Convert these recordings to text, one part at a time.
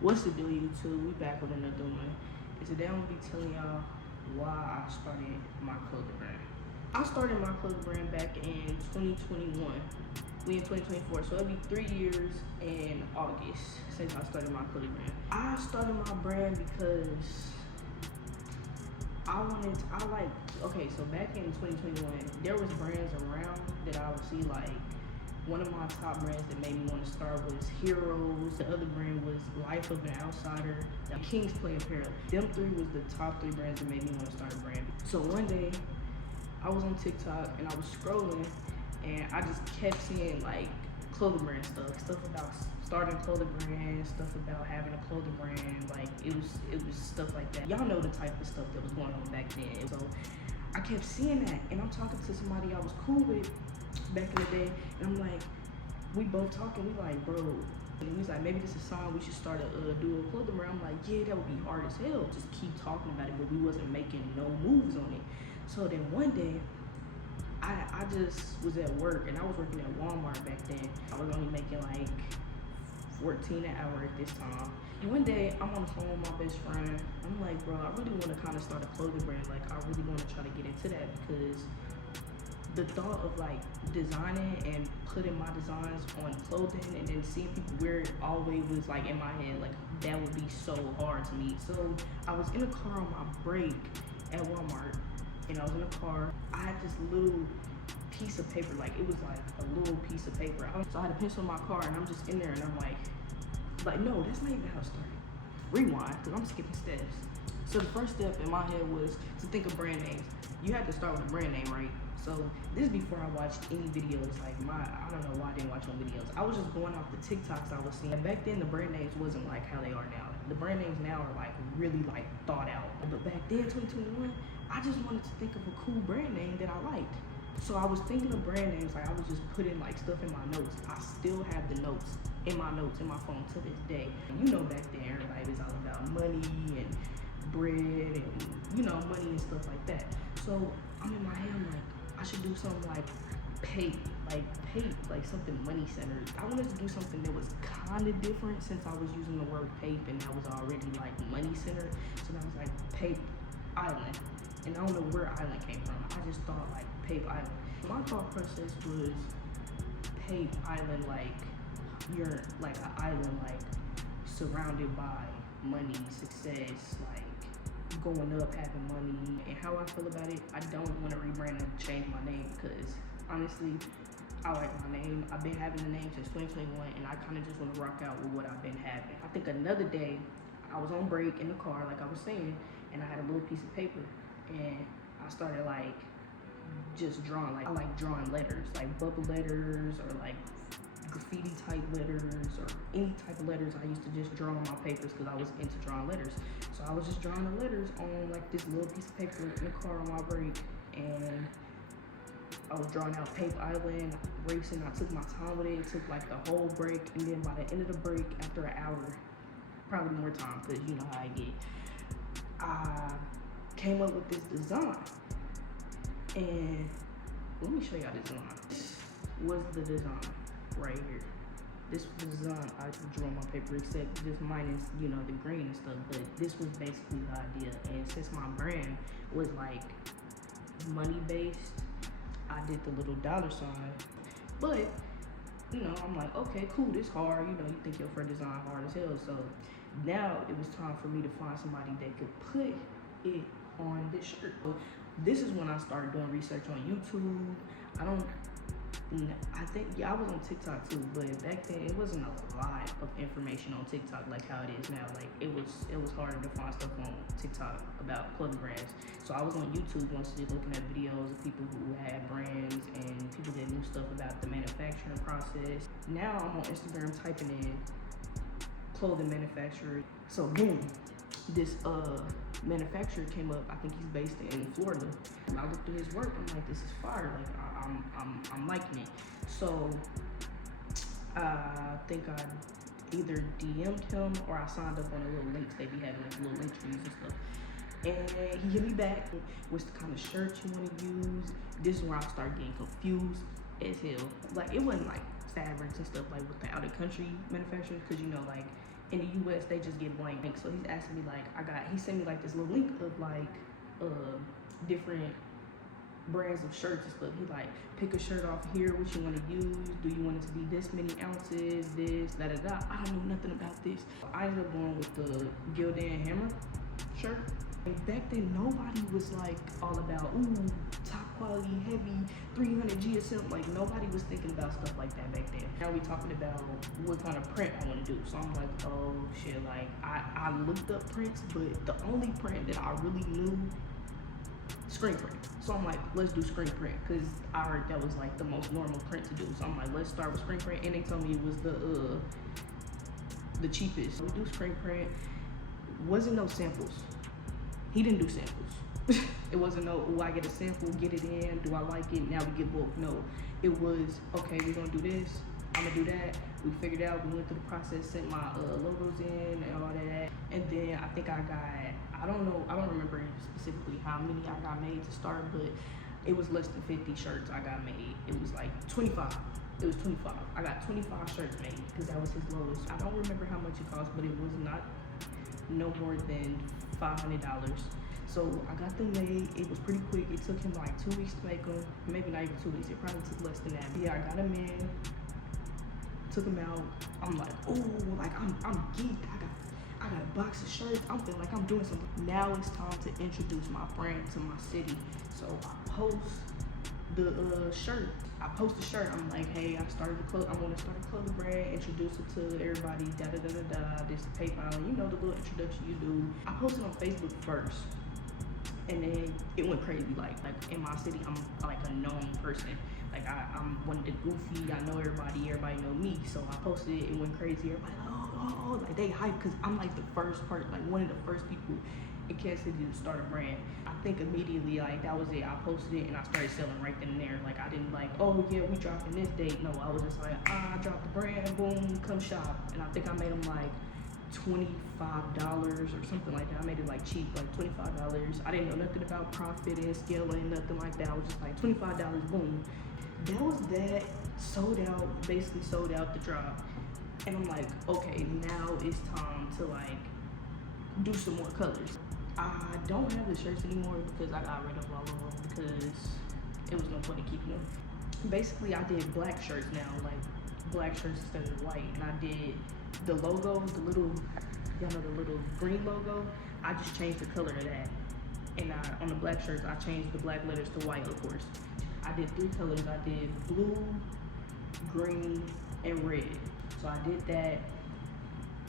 What's the deal, YouTube? We back with another one. And today I'm gonna be telling y'all why I started my clothing brand. I started my clothing brand back in 2021. We in 2024, so it'll be 3 years in August since I started my clothing brand. I started my brand because okay, so back in 2021, there was brands around that I would see like, one of my top brands that made me want to start was Heroes. The other brand was Life of an Outsider. King's Play Apparel. Them three was the top 3 brands that made me want to start a brand. So one day, I was on TikTok and I was scrolling and I just kept seeing like clothing brand stuff about starting a clothing brand, stuff about having a clothing brand. Like it was stuff like that. Y'all know the type of stuff that was going on back then. So I kept seeing that and I'm talking to somebody I was cool with back in the day, and I'm like, we both talking, we like, bro, and he's like, maybe this is a sign we should start a do a clothing brand. I'm like, yeah, that would be hard as hell, just keep talking about it, but we wasn't making no moves on it. So then one day, I just was at work, and I was working at Walmart back then. I was only making like 14 an hour at this time. And one day, I'm on the phone with my best friend. I'm like, bro, I really want to kind of start a clothing brand. Like, I really want to try to get into that because the thought of like designing and putting my designs on clothing and then seeing people wear it always was like in my head, like that would be so hard to me. So I was in a car on my break at Walmart, and I was in a car. I had this little piece of paper, like it was like a little piece of paper. So I had a pencil in my car and I'm just in there and I'm like no, that's not even how it started. Rewind, because I'm skipping steps. So the first step in my head was to think of brand names. You had to start with a brand name, right? So this is before I watched any videos. Like I don't know why I didn't watch no videos. I was just going off the TikToks I was seeing. And back then the brand names wasn't like how they are now. The brand names now are like really like thought out. But back then, 2021, I just wanted to think of a cool brand name that I liked. So I was thinking of brand names, like I was just putting like stuff in my notes. I still have the notes in my phone to this day. And you know, back then everybody was all about money and bread and money and stuff like that. So I'm in my head, I'm like, I should do something like pape, like something money centered. I wanted to do something that was kind of different since I was using the word pape and that was already like money centered. So that was like Pape Island. And I don't know where island came from. I just thought like Pape Island. My thought process was Pape Island, like you're like an island like surrounded by money, success, like going up, having money. And how I feel about it, I don't want to rebrand and change my name because honestly, I like my name. I've been having the name since 2021 and I kind of just want to rock out with what I've been having. I think another day, I was on break in the car, like I was saying, and I had a little piece of paper and I started like just drawing. Like I like drawing letters, like bubble letters or like graffiti type letters or any type of letters. I used to just draw on my papers because I was into drawing letters. So I was just drawing the letters on like this little piece of paper in the car on my break, and I was drawing out Pape Island, racing. I took my time with it. It took like the whole break, and then by the end of the break, after an hour, probably more time because you know how I get, I came up with this design. And let me show y'all the design. This was the design right here. This was the design I drew on my paper, except just minus, the green and stuff. But this was basically the idea. And since my brand was like money based, I did the little dollar sign. But I'm like, okay, cool, this hard. You think your friend design hard as hell. So now it was time for me to find somebody that could put it on this shirt. So this is when I started doing research on YouTube. I think, I was on TikTok too, but back then it wasn't a lot of information on TikTok like how it is now. Like it was harder to find stuff on TikTok about clothing brands. So I was on YouTube mostly looking at videos of people who had brands and people that knew stuff about the manufacturing process. Now I'm on Instagram typing in clothing manufacturer. So boom, this manufacturer came up. I think he's based in Florida. And I looked through his work. I'm like, this is fire. Like I'm liking it. So I think I either DM'd him or I signed up on a little links they be having, like little link trees and stuff. And he hit me back. What's the kind of shirt you want to use? This is where I started getting confused as hell. Like it wasn't like fabrics and stuff like with the out of country manufacturers, because like In the US, they just get blank. So he's asking me like, he sent me like this little link of like different brands of shirts and stuff. He like, pick a shirt off here, what you want to use. Do you want it to be this many ounces, this, da da da. I don't know nothing about this. I ended up going with the Gildan Hammer shirt. And back then, nobody was like all about, ooh, top quality, heavy, 300 GSM. Like, nobody was thinking about stuff like that back then. Now we talking about what kind of print I want to do. So I'm like, oh shit, like I looked up prints, but the only print that I really knew, screen print. So I'm like, let's do screen print, because I heard that was like the most normal print to do. So I'm like, let's start with screen print. And they told me it was the cheapest. We do screen print. Wasn't no samples. He didn't do samples. It wasn't no, oh, I get a sample, get it in, do I like it, now we get bulk. No, it was, okay, we're gonna do this, I'm gonna do that. We figured out, we went through the process, sent my logos in and all that. And then I think I got, I don't remember specifically how many I got made to start, but it was less than 50 shirts I got made. It was like 25. It was 25. I got 25 shirts made because that was his lowest. I don't remember how much it cost, but it was not no more than $500. So I got them made. It was pretty quick. It took him like 2 weeks to make them. Maybe not even 2 weeks. It probably took less than that. But yeah, I got them in. Took them out. I'm like, oh, like I'm geeked. I got a box of shirts. I'm feeling like I'm doing something. Now it's time to introduce my brand to my city. So I post the shirt. I post the shirt. I'm like, hey, I want to start a clothing brand, introduce it to everybody, da da da da da. This is PayPal, you know, the little introduction you do. I posted on Facebook first, and then it went crazy. Like in my city, I'm like a known person. Like I'm one of the goofy. I know everybody know me. So I posted it. It went crazy. Everybody like, oh, like they hype because I'm like the first part, like one of the first people in Kansas City to start a brand. I think immediately, like that was it. I posted it and I started selling right then and there. Like I didn't like, oh yeah, we dropping this date. No, I was just like, I dropped the brand, boom, come shop. And I think I made them like $25 or something like that. I made it like cheap, like $25. I didn't know nothing about profit and scaling, nothing like that. I was just like $25, boom. That was that, sold out, basically sold out the drop. And I'm like, okay, now it's time to like do some more colors. I don't have the shirts anymore because I got rid of all of them because it was no point in keeping them. Basically, I did black shirts now, like black shirts instead of white. And I did the logo, the little, y'all know the little green logo. I just changed the color of that. And on the black shirts, I changed the black letters to white, of course. I did 3 colors. I did blue, green, and red. So I did that,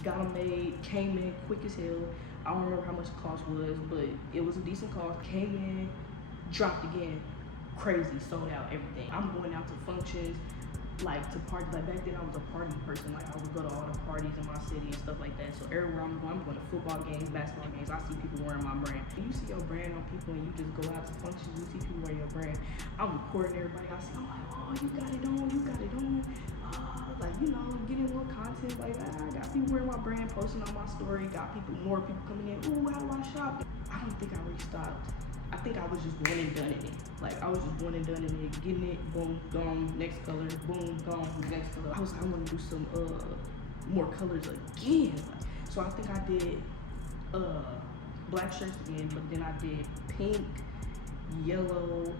got them made, came in quick as hell. I don't remember how much the cost was, but it was a decent cost. Came in, dropped again, crazy, sold out everything. I'm going out to functions, like to party. Like back then I was a party person. Like I would go to all the parties in my city and stuff like that. So everywhere I'm going to football games, basketball games. I see people wearing my brand. You see your brand on people and you just go out to functions, you see people wear your brand. I'm recording everybody I see. I'm like, oh, you got it on, you got it on. Like, you know, getting more content. Like, I got people wearing my brand, posting on my story. Got more people coming in. Ooh, how do I shop? I don't think I restocked. I think I was just one and done in it. Like, I was just one and done in it, getting it, boom, gone, next color, boom, gone, next color. I was like, I want to do some more colors again. So I think I did black shirts again, but then I did pink, yellow,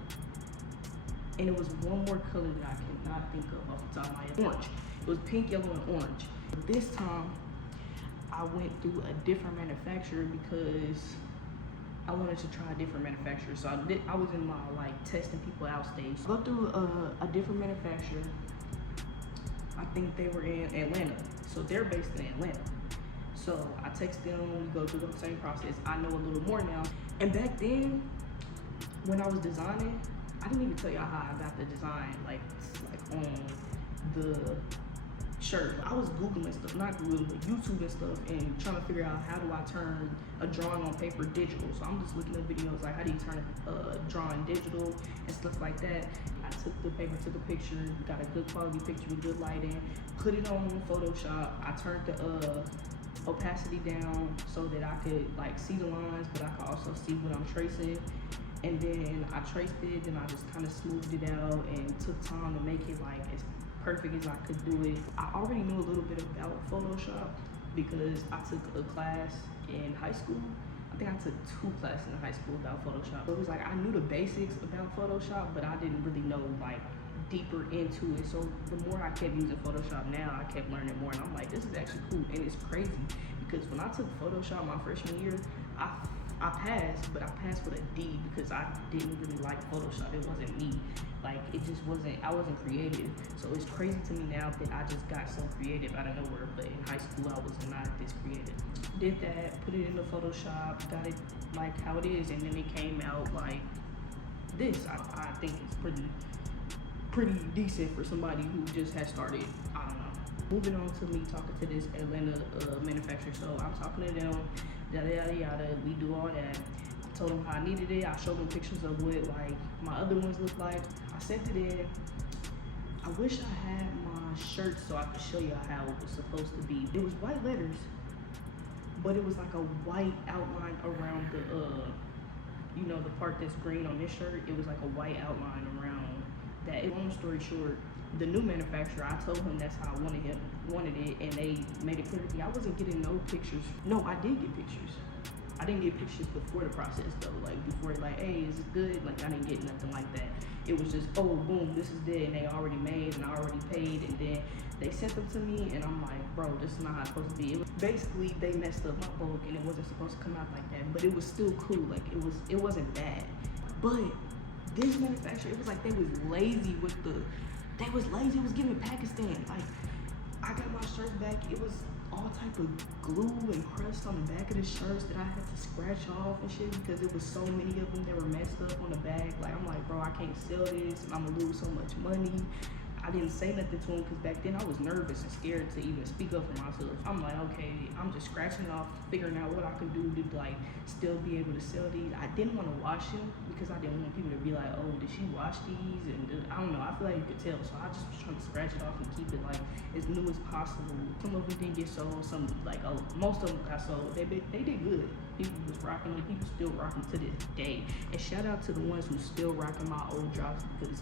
and it was one more color that I cannot think of off the top of my head. Orange. It was pink, yellow, and orange. This time, I went through a different manufacturer because I wanted to try a different manufacturer. So I was in my like testing people out stage. I go through a different manufacturer. I think they were in Atlanta. So they're based in Atlanta. So I text them, we go through the same process. I know a little more now. And back then, when I was designing, I didn't even tell y'all how I got the design, like on the shirt. I was Googling stuff, not Googling, but YouTube and stuff, and trying to figure out how do I turn a drawing on paper digital. So I'm just looking at videos like how do you turn a drawing digital and stuff like that. I took the paper, took a picture, got a good quality picture with good lighting, put it on Photoshop. I turned the opacity down so that I could like see the lines, but I could also see what I'm tracing. And then I traced it, and I just kind of smoothed it out and took time to make it like as perfect as I could do it. I already knew a little bit about Photoshop because I took a class in high school. I think I took 2 classes in high school about Photoshop. So it was like I knew the basics about Photoshop, but I didn't really know like deeper into it. So the more I kept using Photoshop now, I kept learning more, and I'm like, this is actually cool. And it's crazy because when I took Photoshop my freshman year, I passed, but I passed with a D because I didn't really like Photoshop. It wasn't me. Like, it just wasn't, I wasn't creative. So it's crazy to me now that I just got so creative out of nowhere, but in high school I was not this creative. Did that, put it into Photoshop, got it like how it is, and then it came out like this. I think it's pretty decent for somebody who just has started, I don't know. Moving on to me talking to this Atlanta manufacturer. So I'm talking to them, yada yada yada, we do all that. I told them how I needed it. I showed them pictures of what like my other ones look like. I sent it in. I wish I had my shirt so I could show you how it was supposed to be. It was white letters, but it was like a white outline around the you know, the part that's green on this shirt. It was like a white outline around that. Long story short, the new manufacturer, I told him that's how I wanted it, and they made it clear to me I wasn't getting no pictures. No, I did get pictures. I didn't get pictures before the process though. Like before, like, hey, is this good? Like I didn't get nothing like that. It was just, oh, boom, this is it, and they already made, and I already paid, and then they sent them to me, and I'm like, bro, this is not how it's supposed to be. It was, basically, they messed up my book, and it wasn't supposed to come out like that, but it was still cool. Like it wasn't bad. But this manufacturer, it was like they was lazy with the. They was lazy. It was giving Pakistan. Like, I got my shirts back. It was all type of glue and crust on the back of the shirts that I had to scratch off and shit because it was so many of them that were messed up on the back. Like, I'm like, bro, I can't sell this and I'm gonna lose so much money. I didn't say nothing to him because back then I was nervous and scared to even speak up for myself. I'm like, okay, I'm just scratching off, figuring out what I can do to like still be able to sell these. I didn't want to wash them because I didn't want people to be like, oh, did she wash these? And I don't know, I feel like you could tell. So I just was trying to scratch it off and keep it like as new as possible. Some of them didn't get sold, some like most of them got sold. They did good. People was rocking them, people still rocking to this day. And shout out to the ones who still rocking my old drops because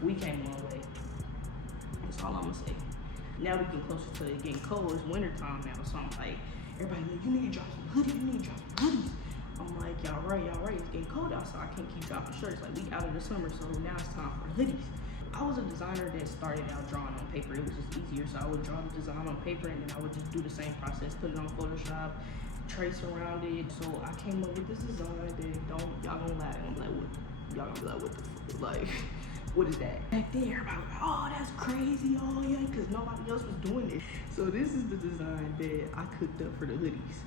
we came a long way. That's all I'm gonna say. Now we getting closer to it getting cold. It's winter time now, so I'm like, everybody, you need to drop some hoodies. You need to drop some hoodies. I'm like, y'all right. It's getting cold outside. I can't keep dropping shirts. Like, we out of the summer, so now it's time for hoodies. I was a designer that started out drawing on paper. It was just easier, so I would draw the design on paper, and then I would just do the same process, put it on Photoshop, trace around it. So I came up with this design that y'all gonna laugh. I'm like, what? Y'all gonna be like, what the fuck? Like, what is that? Back there, everybody was like, oh, that's crazy, oh yeah, because nobody else was doing it. So this is the design that I cooked up for the hoodies.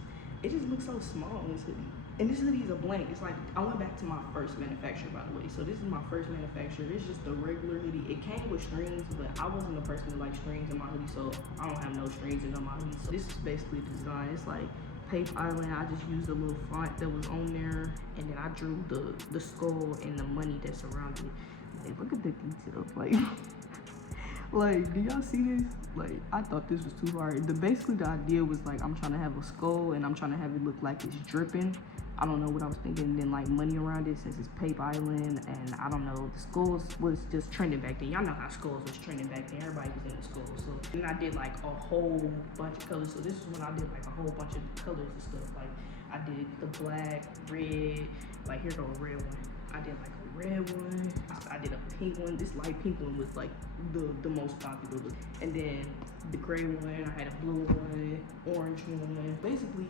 It just looks so small in this hoodie. And this hoodie is a blank. It's like, I went back to my first manufacturer, by the way. So this is my first manufacturer. It's just a regular hoodie. It came with strings, but I wasn't a person that likes strings in my hoodie, so I don't have no strings in my hoodie. So this is basically the design. It's like Paper Island. I just used a little font that was on there, and then I drew the skull and the money that's around it. Like, look at the details, like, do y'all see this? Like, I thought this was too hard. Basically the idea was like, I'm trying to have a skull and I'm trying to have it look like it's dripping. I don't know what I was thinking. And then like money around it since it's Paper Island, and I don't know, the skulls was just trending back then. Y'all know how skulls was trending back then. Everybody was in the skulls. So then I did like a whole bunch of colors. So this is when I did like a whole bunch of colors and stuff. Like, I did the black, red, like here go a red one. I did like a red one. I did a pink one. This light pink one was like the most popular. And then the gray one, I had a blue one, orange one. Basically,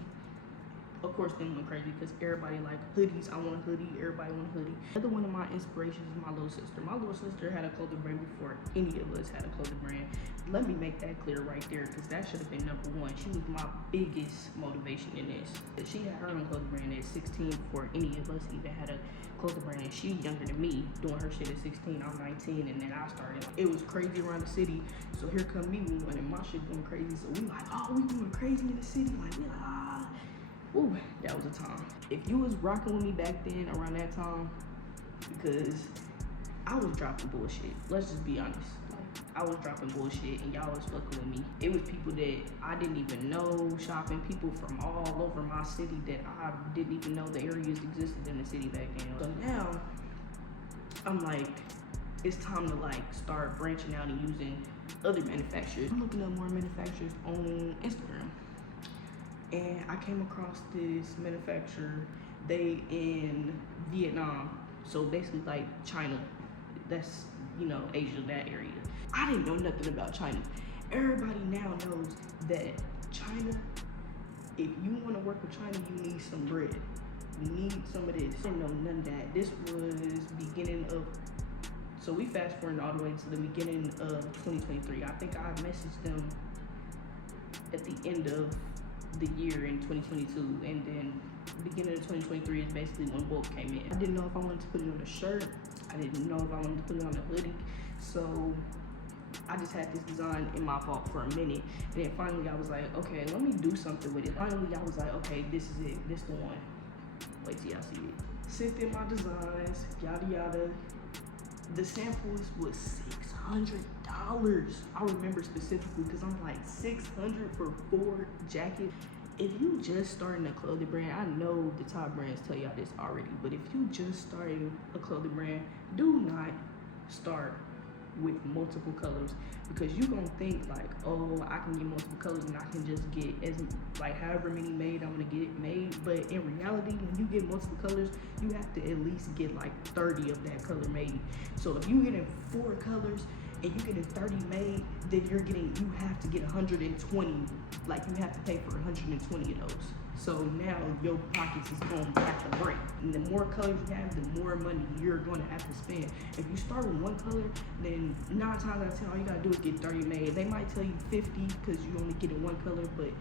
of course, they went crazy because everybody like hoodies. I want a hoodie. Everybody want a hoodie. Another one of my inspirations is my little sister. My little sister had a clothing brand before any of us had a clothing brand. Let me make that clear right there because that should have been number one. She was my biggest motivation in this. She had her own clothing brand at 16 before any of us even had a clothing brand. She's younger than me, doing her shit at 16. I'm 19, and then I started. It was crazy around the city. So here come me when my shit going crazy. So we like, oh, we going crazy in the city. Like, we like, ah. Ooh, that was a time. If you was rocking with me back then around that time, because I was dropping bullshit. Let's just be honest. Like, I was dropping bullshit and y'all was fucking with me. It was people that I didn't even know shopping, people from all over my city that I didn't even know the areas existed in the city back then. So now, I'm like, it's time to like start branching out and using other manufacturers. I'm looking up more manufacturers on Instagram, and I came across this manufacturer. They in Vietnam, so basically like China. That's, you know, Asia, that area. I didn't know nothing about China. Everybody now knows that China, if you want to work with China, you need some bread. You need some of this. I didn't know none of that. This was beginning of, so we fast forward all the way to the beginning of 2023. I think I messaged them at the end of the year in 2022, and then beginning of 2023 is basically when bulk came in. I didn't know if I wanted to put it on a shirt. I didn't know if I wanted to put it on a hoodie. So I just had this design in my vault for a minute. And then finally I was like, okay, let me do something with it. Finally I was like, okay, this is it. This the one. Wait till y'all see it. Sent in my designs, yada yada. The samples was $600. I remember specifically because I'm like, $600 for 4 jackets. If you just starting a clothing brand, I know the top brands tell y'all this already, but if you just starting a clothing brand, do not start with multiple colors, because you gonna think like, oh, I can get multiple colors and I can just get as like however many made I'm gonna get made. But in reality, when you get multiple colors, you have to at least get like 30 of that color made. So if you getting 4 colors and you getting 30 made, then you have to get 120. Like you have to pay for 120 of those. So now your pockets is going to have to break. And the more colors you have, the more money you're going to have to spend. If you start with one color, then 9 times out of 10, all you got to do is get 30 made. They might tell you 50 because you only get in one color, but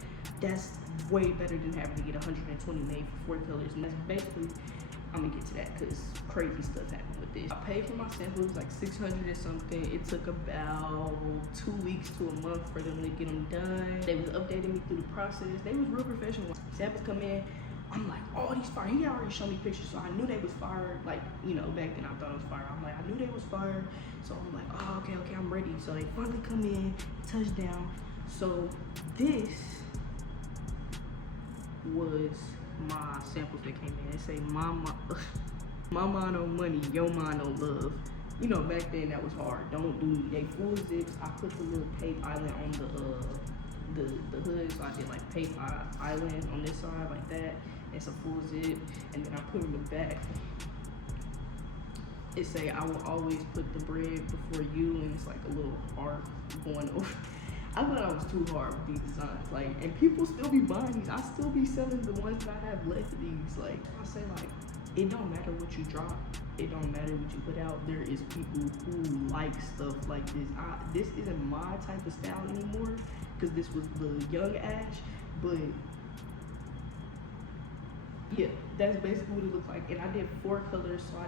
that's way better than having to get 120 made for 4 colors. And that's basically, I'm gonna get to that because crazy stuff happened with this. I paid for my sample, it was like 600 or something. It took about 2 weeks to a month for them to get them done. They was updating me through the process. They was real professional. Samples come in, I'm like, oh, these fire. He already showed me pictures, so I knew they was fire. Like, you know, back then I thought it was fire. I'm like, I knew they was fire. So I'm like, oh, okay, I'm ready. So they finally come in, touchdown. So this was my samples that came in. They say my mind on money, your mind on love. You know, back then that was hard. Don't do me. They full zips. I put the little Pape Island on the hood, so I did like Pape Island on this side like that. It's a full zip, and then I put in the back. It say I will always put the bread before you, and it's like a little heart going over. I thought I was too hard with these designs, like, and people still be buying these. I still be selling the ones that I have left of these. Like, I say, like, it don't matter what you drop, it don't matter what you put out. There is people who like stuff like this. This isn't my type of style anymore, because this was the young Ash, but yeah, that's basically what it looks like. And I did 4 colors, so I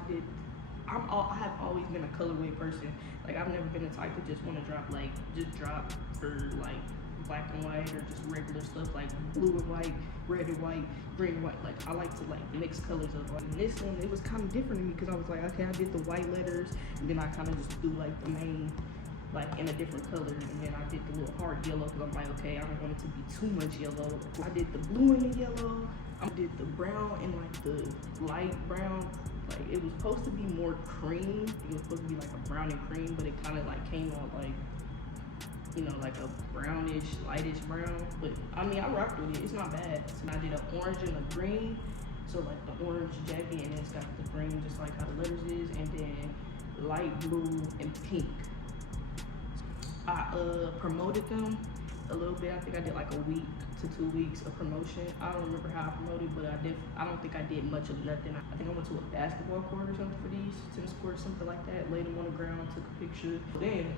have always been a colorway person. Like, I've never been the type to just want to drop for like black and white or just regular stuff like blue and white, red and white, green and white. Like, I like to like mix colors of like. And this one, it was kind of different to me because I was like, okay, I did the white letters, and then I kind of just do like the main, like in a different color, and then I did the little heart yellow because I'm like, okay, I don't want it to be too much yellow. I did the blue and the yellow. I did the brown and like the light brown. Like, it was supposed to be more cream. It was supposed to be like a brown and cream, but it kind of like came out like, you know, like a brownish, lightish brown. But I mean, I rocked with it. It's not bad. So I did an orange and a green. So like the orange jacket, and then it's got the green, just like how the letters is, and then light blue and pink. I promoted them a little bit. I think I did like a week to 2 weeks of promotion. I don't remember how I promoted, but I don't think I did much of nothing. I think I went to a basketball court or something for these, tennis court, something like that. Laid them on the ground, took a picture. Then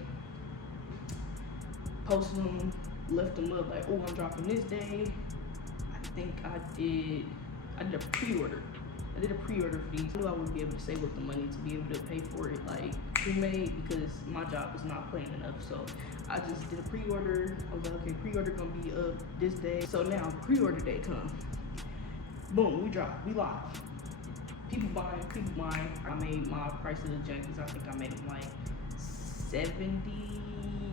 posted them, left them up like, oh, I'm dropping this day. I think I did a pre-order. I did a pre-order for these. I knew I wouldn't be able to save up the money to be able to pay for it like pre-made, because my job was not paying enough. So I just did a pre-order. I was like, okay, pre-order gonna be up this day. So now pre-order day come. Boom, we drop, we live. People buying. I made my price of the jackets, I think I made them like 70,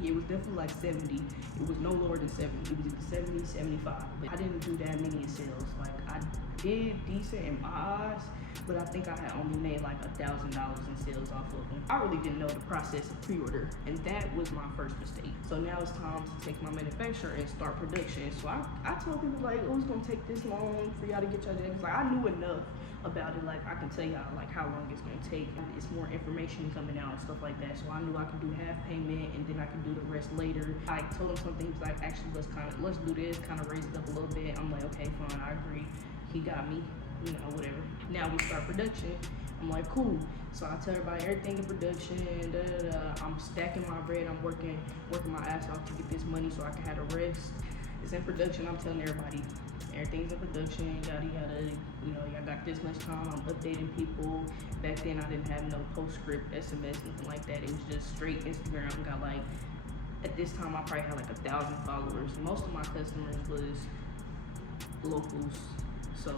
It was definitely like 70. It was no lower than 70. It was either 70, 75. But I didn't do that many in sales. Like, I did decent in my eyes, but I think I had only made like $1,000 in sales off of them. I really didn't know the process of pre-order, and that was my first mistake. So now it's time to take my manufacturer and start production. So I told people like, oh, it's gonna take this long for y'all to get your jackets. Like, I knew enough about it. Like, I can tell y'all like how long it's gonna take. It's more information coming out and stuff like that. So I knew I could do half payment and then I could do the rest later. I told him something. He was like, actually, let's do this, kind of raise it up a little bit. I'm like, okay, fine, I agree. He got me, you know, whatever. Now we start production. I'm like, cool. So I tell everybody everything in production, I'm stacking my bread. I'm working my ass off to get this money so I can have the rest. It's in production. I'm telling everybody everything's in production, yada yada. You know, y'all got this much time. I'm updating people. Back then I didn't have no postscript, SMS, nothing like that. It was just straight Instagram. Got like, at this time I probably had like 1,000 followers. Most of my customers was locals. So,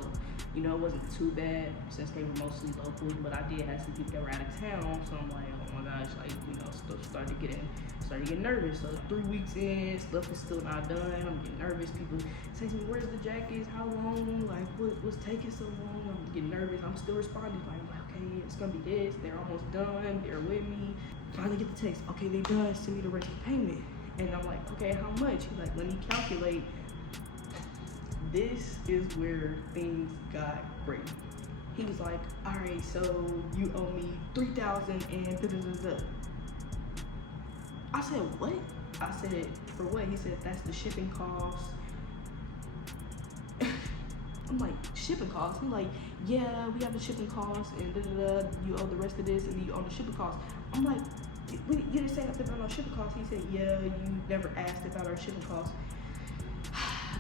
you know, it wasn't too bad since they were mostly local, but I did have some people that were out of town. So I'm like, oh my gosh, like, you know, stuff started getting nervous. So 3 weeks in, stuff is still not done. I'm getting nervous. People say to me, where's the jackets? How long? Like, what's taking so long? I'm getting nervous. I'm still responding. Like, I'm like, okay, it's gonna be this. They're almost done. They're with me. Finally get the text. Okay, they done. Send me the rest of the payment. And I'm like, okay, how much? He's like, let me calculate. This is where things got great. He was like, all right, so you owe me $3,000 and da-da-da-da. I said, what? I said, for what? He said, that's the shipping cost. I'm like, shipping costs? He's like, yeah, we have the shipping costs and da-da-da, you owe the rest of this and you owe the shipping costs. I'm like, you didn't say nothing about no shipping costs. He said, yeah, you never asked about our shipping costs.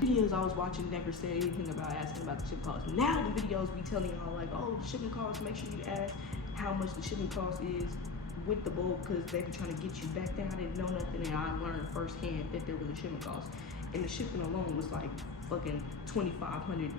Videos I was watching never said anything about asking about the shipping costs. Now the videos be telling y'all like, oh, the shipping costs, make sure you ask how much the shipping cost is with the bulk, because they be trying to get you. Back then I didn't know nothing and I learned firsthand that there was a shipping cost. And the shipping alone was like fucking $2,500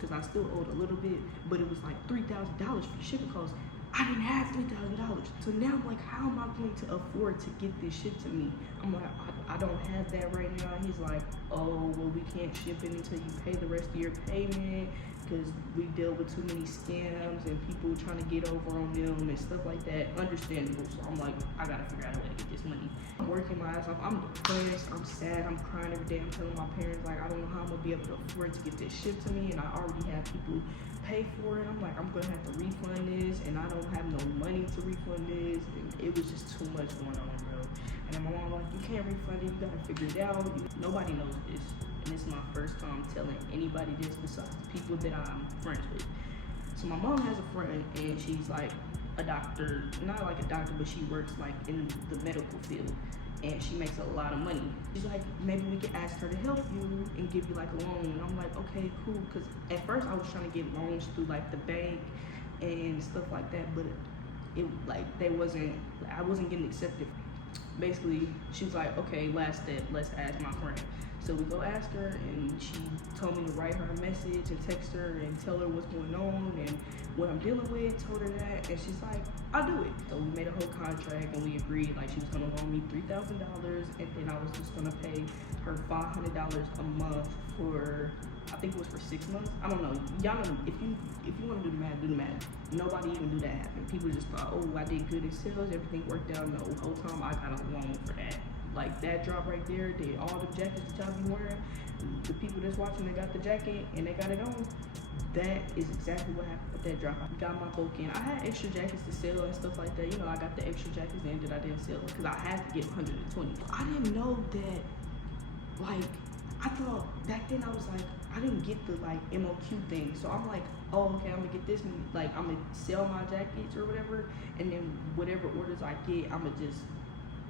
because I still owed a little bit, but it was like $3,000 for the shipping costs. I didn't have $3,000. So now I'm like, how am I going to afford to get this shit to me? I'm like, I don't have that right now. And he's like, oh, well, we can't ship it until you pay the rest of your payment because we deal with too many scams and people trying to get over on them and stuff like that. Understandable. So I'm like, I gotta figure out a way to get this money. I'm working my ass off. I'm depressed. I'm sad. I'm crying every day. I'm telling my parents, like, I don't know how I'm gonna be able to afford to get this shit to me. And I already have people pay for it. I'm like, I'm gonna have to refund this and I don't have no money to refund this. And it was just too much going on, bro. And then my mom like, you can't refund it, you gotta figure it out. Nobody knows this. And this is my first time telling anybody this besides the people that I'm friends with. So my mom has a friend and she's like a doctor, not like a doctor, but she works like in the medical field and she makes a lot of money. She's like, maybe we could ask her to help you and give you like a loan. And I'm like, okay, cool. Cause at first I was trying to get loans through like the bank and stuff like that, but it like I wasn't getting accepted. Basically, she was like, okay, last step, let's ask my friend. So we go ask her and she told me to write her a message and text her and tell her what's going on and what I'm dealing with, told her that, and she's like, I'll do it. So we made a whole contract and we agreed like she was gonna loan me $3,000 and then I was just gonna pay her $500 a month for, I think it was for 6 months. I don't know. Y'all know, if you want to do the math, do the math. Nobody even do that happen. People just thought, oh, I did good in sales, everything worked out. No, the whole time I got a loan for that. Like that drop right there, all the jackets that y'all be wearing, the people that's watching, they got the jacket and they got it on. That is exactly what happened with that drop. I got my bulk in. I had extra jackets to sell and stuff like that. You know, I got the extra jackets in that I didn't sell because I had to get 120. I didn't know that, like, I thought back then I was like, I didn't get the like MOQ thing. So I'm like, oh, okay, I'm gonna get this, like I'm gonna sell my jackets or whatever. And then whatever orders I get, I'm gonna just,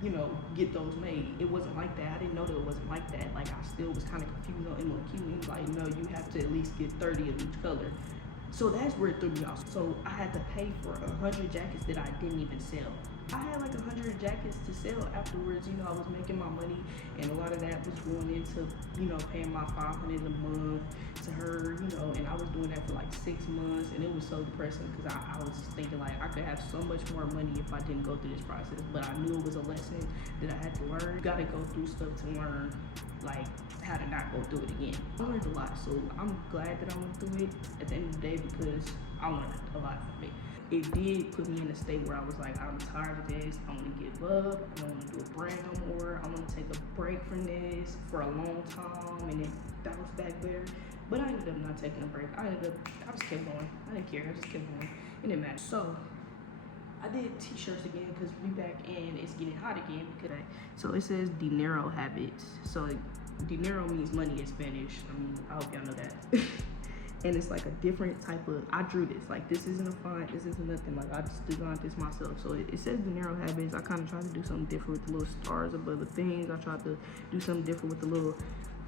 you know, get those made. It wasn't like that. I didn't know that it wasn't like that. Like I still was kind of confused on MOQ. He was like, no, you have to at least get 30 of each color. So that's where it threw me off. So I had to pay for 100 jackets that I didn't even sell. I had like 100 jackets to sell afterwards. You know, I was making my money, and a lot of that was going into, you know, paying my 500 a month to her, you know, and I was doing that for like 6 months, and it was so depressing because I was just thinking like I could have so much more money if I didn't go through this process. But I knew it was a lesson that I had to learn. You gotta go through stuff to learn, like, how to not go through it again. I learned a lot, so I'm glad that I went through it at the end of the day because I learned a lot from it. It did put me in a state where I was like, I'm tired of this. I want to give up. I don't want to do a brand no more. I want to take a break from this for a long time and then bounce back better. But I ended up not taking a break. I just kept going. I didn't care. I just kept going. It didn't matter. So I did t-shirts again because we back and it's getting hot again. So it says dinero habits. So dinero means money in Spanish. I hope y'all know that. And it's like a different type of, I drew this, like this isn't a font, this isn't nothing, like I just designed this myself. So it says dinero habits. I kind of tried to do something different with the little stars above the things. I tried to do something different with the little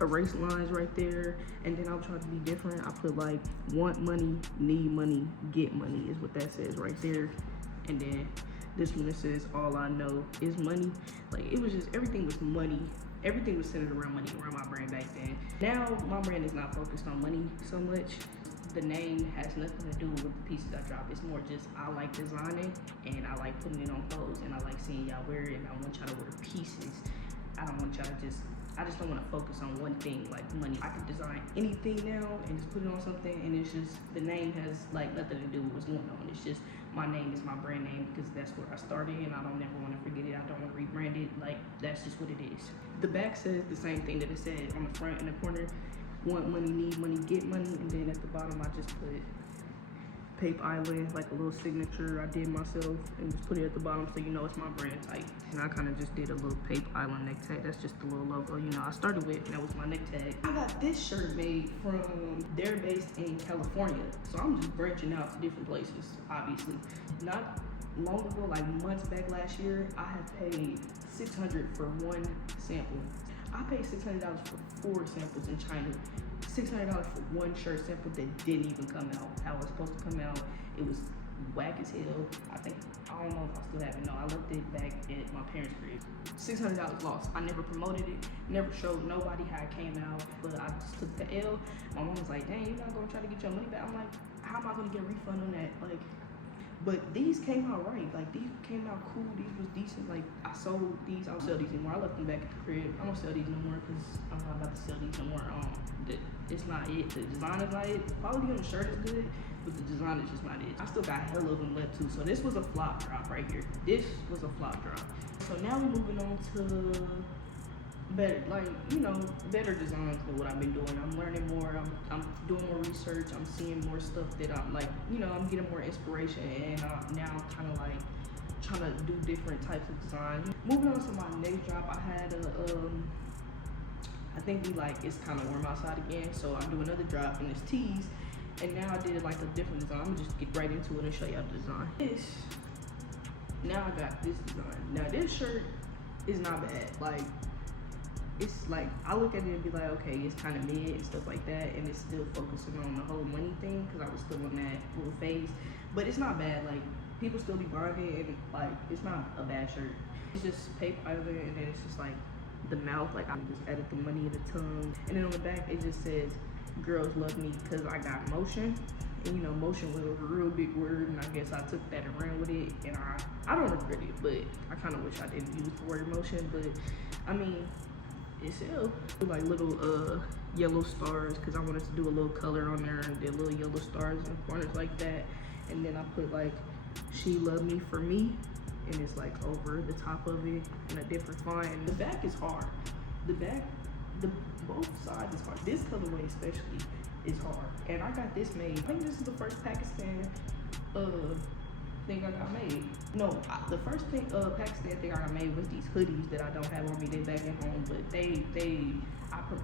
erase lines right there. And then I'll try to be different. I put like, want money, need money, get money is what that says right there. And then this one, it says all I know is money. Like it was just, everything was money. Everything was centered around money, around my brand back then. Now, my brand is not focused on money so much. The name has nothing to do with the pieces I drop. It's more just, I like designing and I like putting it on clothes and I like seeing y'all wear it and I want y'all to wear pieces. I don't want y'all to I just don't want to focus on one thing like money. I can design anything now and just put it on something and it's just, the name has like nothing to do with what's going on. It's just, my name is my brand name because that's where I started and I don't ever want to forget it. I don't want to rebrand it. Like, that's just what it is. The back says the same thing that it said on the front and the corner. Want money, need money, get money. And then at the bottom, I just put Pape Island, like a little signature I did myself and just put it at the bottom so you know it's my brand type. And I kind of just did a little Pape Island neck tag. That's just the little logo, you know, I started with, and that was my neck tag. I got this shirt made from, they're based in California. So I'm just branching out to different places, obviously. Not long ago, like months back last year, I had paid $600 for one sample. I paid $600 for 4 samples in China. $600 for one shirt sample that didn't even come out how it was supposed to come out. It was whack as hell. I don't know if I still have it. No, I left it back at my parents' crib. $600 lost. I never promoted it, never showed nobody how it came out, but I just took the L. My mom was like, dang, you're not gonna try to get your money back? I'm like, how am I gonna get a refund on that? Like, but these came out right. Like, these came out cool. These was decent. Like, I sold these. I don't sell these anymore. I left them back at the crib. I don't sell these no more because I'm not about to sell these no more. It's not it. The design is not it. The quality on the shirt is good, but the design is just not it. I still got hell of them left too. So this was a flop drop right here. This was a flop drop. So now we're moving on to better, like, you know, better designs than what I've been doing. I'm learning more. I'm doing more research. I'm seeing more stuff that I'm like, you know, I'm getting more inspiration, and now I'm kind of like trying to do different types of designs. Moving on to my next drop, I had a I think it's kind of warm outside again, so I'm doing another drop and it's tees. And now I did like a different design. I'm gonna just get right into it and show y'all the design. Now I got this design. Now this shirt is not bad. Like, it's like, I look at it and be like, okay, it's kind of mid and stuff like that, and it's still focusing on the whole money thing because I was still on that little phase. But it's not bad. Like, people still be buying it, and like, it's not a bad shirt. It's just Pape Island, and then it's just like the mouth, like I just added the money in the tongue, and then on the back it just says girls love me because I got motion. And you know, motion was a real big word, and I guess I took that and ran with it, and I don't regret it, but I kind of wish I didn't use the word motion. But I mean, it's still like little yellow stars because I wanted to do a little color on there, and did little yellow stars in corners like that. And then I put like she loved me for me, and it's like over the top of it in a different font. And the back is hard. The back, both sides is hard. This colorway especially is hard. And I got this made. I think this is the first Pakistan thing I got made. No, the first thing Pakistan thing I got made was these hoodies that I don't have on me. They back at home, but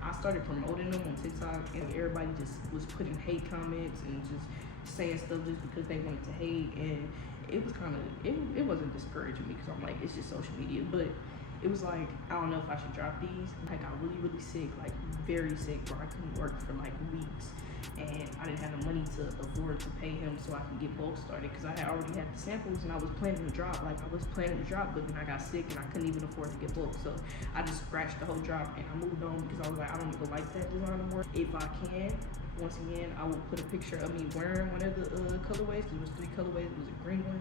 I started promoting them on TikTok, and everybody just was putting hate comments and just saying stuff just because they wanted to hate. And it was kind of, it wasn't discouraging me because I'm like, it's just social media, but it was like, I don't know if I should drop these. I got really, really sick, like very sick, where I couldn't work for like weeks. and I didn't have the money to afford to pay him so I could get bulk started, because I had already had the samples and I was planning to drop. Like, I was planning to drop, but then I got sick and I couldn't even afford to get bulk, so I just scratched the whole drop and I moved on, because I was like, I don't even like that design anymore. If I can, once again, I will put a picture of me wearing one of the colorways. There was 3 colorways. It was a green one,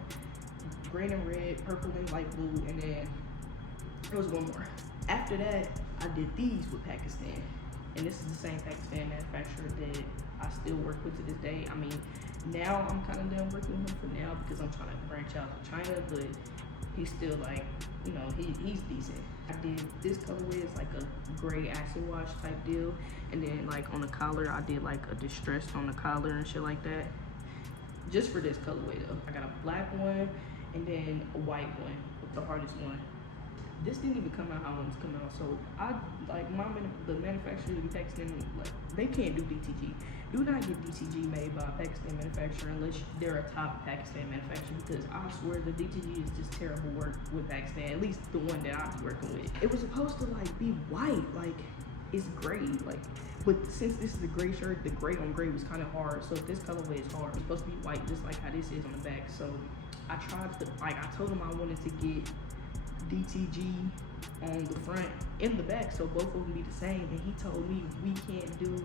green and red, purple and light blue, and then there was one more. After that, I did these with Pakistan, and this is the same Pakistan manufacturer that I still work with to this day. I mean, now I'm kind of done working with him for now because I'm trying to branch out to China, but he's still like, you know, he's decent. I did this colorway, it's like a gray acid wash type deal, and then like on the collar, I did like a distressed on the collar and shit like that. Just for this colorway though. I got a black one and then a white one, the hardest one. This didn't even come out how I wanted to come out, so I like the manufacturers in Pakistan, like, they can't do DTG. Do not get DTG made by a Pakistan manufacturer unless they're a top Pakistan manufacturer, because I swear the DTG is just terrible work with Pakistan, at least the one that I'm working with. It was supposed to like be white, like it's gray, like, but since this is a gray shirt, the gray on gray was kind of hard, so this colorway is hard. It's supposed to be white just like how this is on the back, so I tried to, like, I told him I wanted to get DTG on the front and the back, so both of them be the same, and he told me we can't do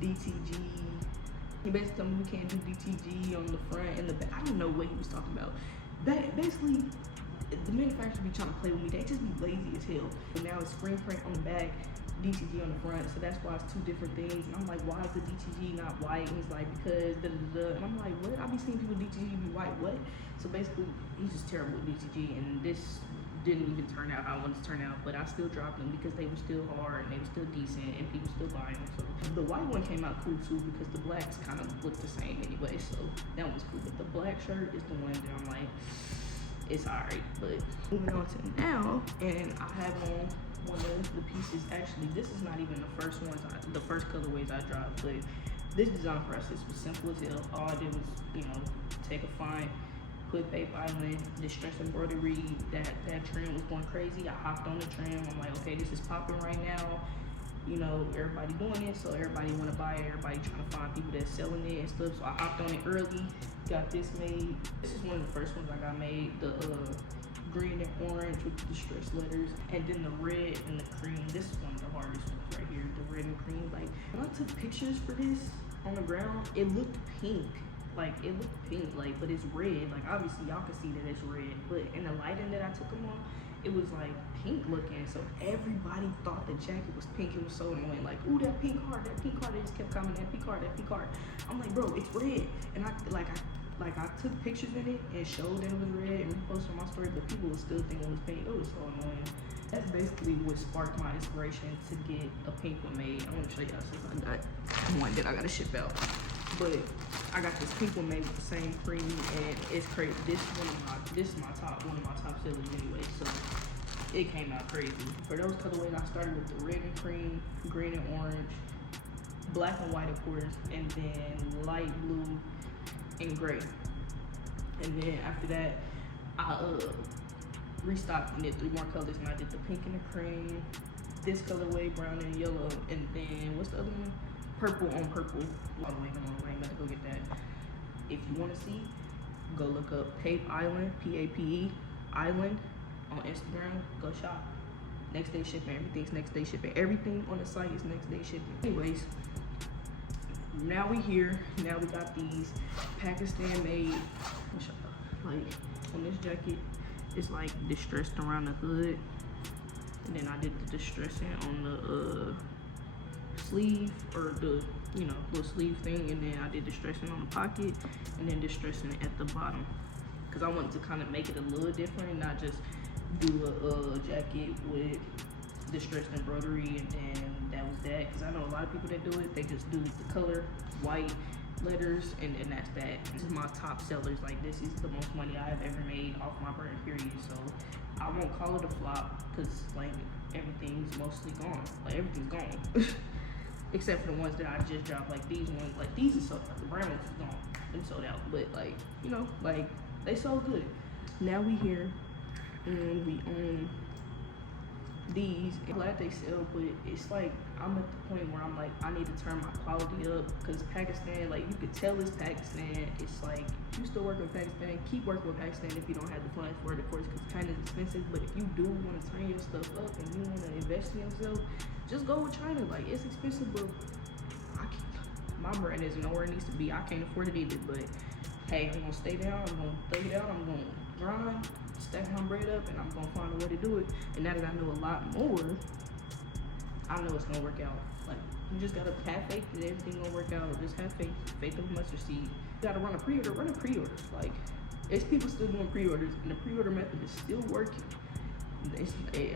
DTG. He basically told me we can't do DTG on the front and the back. I don't know what he was talking about. Basically, the manufacturers be trying to play with me. They just be lazy as hell. And now it's screen print on the back, DTG on the front, so that's why it's 2 different things. And I'm like, why is the DTG not white? And he's like, because da da da. And I'm like, what? I be seeing people DTG be white, what? So basically, he's just terrible with DTG, and this didn't even turn out how I wanted to turn out, but I still dropped them because they were still hard and they were still decent and people still buying them. So the white one came out cool too because the blacks kind of look the same anyway, so that was cool. But the black shirt is the one that I'm like, it's alright. But moving on to now, and I have on one of the pieces. Actually, this is not even the first colorways I dropped, but this design process was simple as hell. All I did was, you know, take a fine, put Bape Island, distress embroidery. That trend was going crazy. I hopped on the trend. I'm like, okay, this is popping right now. You know, everybody doing it, so everybody want to buy it. Everybody trying to find people that's selling it and stuff. So I hopped on it early, got this made. This is one of the first ones I got made. The green and orange with the distress letters, and then the red and the cream. This is one of the hardest ones right here. The red and cream. Like, when I took pictures for this on the ground, it looked pink. Like, it looked pink, like, but it's red. Like, obviously, y'all can see that it's red. But in the lighting that I took them on, it was, like, pink looking. So everybody thought the jacket was pink. It was so annoying. Like, ooh, that pink heart, that pink heart. They just kept coming, that pink heart, that pink heart. I'm like, bro, it's red. And I took pictures in it and showed that it was red and reposted on my story, but people would still think it was pink. It was so annoying. That's basically what sparked my inspiration to get a pink one made. I want to show y'all since I got one that I got to ship out. But I got this pink one made with the same cream, and it's crazy. This is one of my top sellers anyway, so it came out crazy. For those colorways, I started with the red and cream, green and orange, black and white of course, and then light blue and gray. And then after that, I restocked and did 3 more colors, and I did the pink and the cream, this colorway, brown and yellow, and then what's the other one? Purple on purple. All the way, come on, I ain't about to go get that. If you want to see, go look up Bape Island, P-A-P-E, Island on Instagram. Go shop. Next day shipping. Everything's next day shipping. Everything on the site is next day shipping. Anyways, now we here. Now we got these Pakistan made. Like, on this jacket, it's like distressed around the hood, and then I did the distressing on the sleeve, or the, you know, little sleeve thing, and then I did distressing on the pocket, and then distressing at the bottom, because I wanted to kind of make it a little different, not just do a jacket with distressed embroidery and then that was that, because I know a lot of people that do it, they just do the color white letters and that's that. This is my top sellers. Like, this is the most money I've ever made off my brand, period. So I won't call it a flop, because like everything's mostly gone. Like, everything's gone. Except for the ones that I just dropped. Like these ones, like these are sold out. The brand ones is gone and sold out. But like, you know, like they sold good. Now we here and we own these. I'm glad they sell, but it's like I'm at the point where I'm like, I need to turn my quality up, because Pakistan, like, you could tell it's Pakistan. It's like, if you still work with Pakistan, keep working with Pakistan if you don't have the funds for it, of course, because China is expensive. But if you do want to turn your stuff up and you want to invest in yourself, just go with China. Like, it's expensive, but my brand is nowhere it needs to be. I can't afford it either, but hey, I'm gonna stay down, I'm gonna thug it out, I'm gonna grind, stack my bread up, and I'm gonna find a way to do it. And now that I know a lot more, I know it's gonna work out. Like, you just gotta have faith that everything gonna work out. Just have faith, faith of a mustard seed. You gotta run a pre-order, Like, there's people still doing pre-orders, and the pre-order method is still working.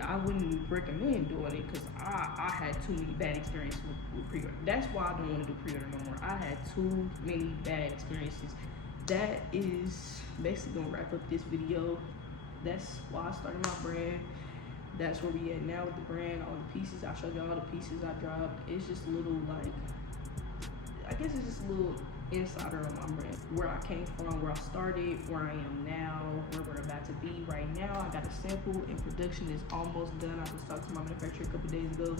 I wouldn't recommend doing it, because I had too many bad experiences with pre-order. That's why I don't want to do pre-order no more. I had too many bad experiences. That is basically gonna wrap up this video. That's why I started my brand. That's where we at now with the brand. All the pieces, I showed you all the pieces I dropped. It's just a little, like, I guess it's just a little insider on my brand, where I came from, where I started, where I am now, where we're about to be right now. I got a sample and production is almost done. I just talked to my manufacturer a couple days ago.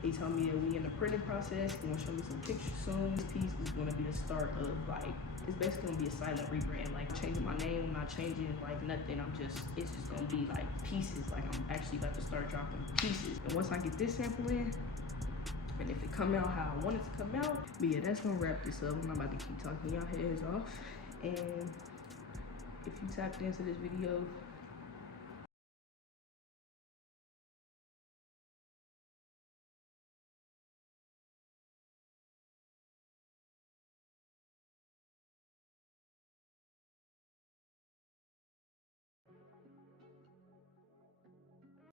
He told me that we in the printing process. He's gonna show me some pictures soon. This piece is gonna be the start of, like, it's basically gonna be a silent rebrand. Like, changing my name, I'm not changing like nothing. It's just gonna be like pieces. Like, I'm actually about to start dropping pieces. And once I get this sample in, and if it come out how I want it to come out, but yeah, that's gonna wrap this up. I'm not about to keep talking y'all heads off. And if you tapped into this video,